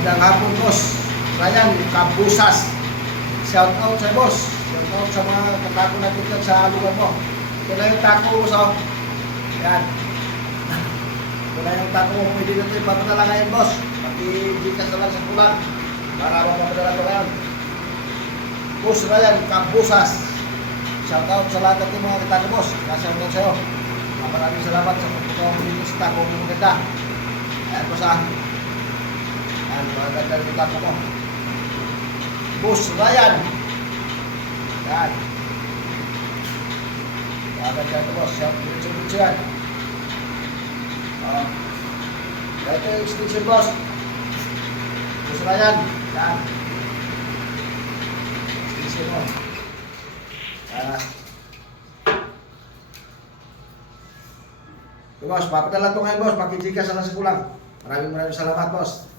Magandang hapon, boss. Ryan, Kabusas. Shout out sa boss. Shout out sa mga katako natin dyan sa lugar mo. Ito na yung tako, boss. Oh. Yan. Ito na yung tako mo. Pwede na ito ipapadala ngayon, boss. Pati-gikas na lang sa pulang. Para mapapadala ko ngayon. Boss Ryan, Kabusas. Shout out sa lahat ng mga katako, boss. Shout out sa'yo. Maraming salamat sa pagpapagawa mo dito sa tako mo maganda. Ayan, boss, ah. Ayan, maganda yung tako mo. Boss Ryan. Yan. Maganda ito, boss. Diretso yan. Ito yung extension, boss. Boss Ryan. Yan. Extension mo. Yan. Boss, papadala ito ngayon, boss. Pakijikas na lang sa kulang. Maraming salamat, boss.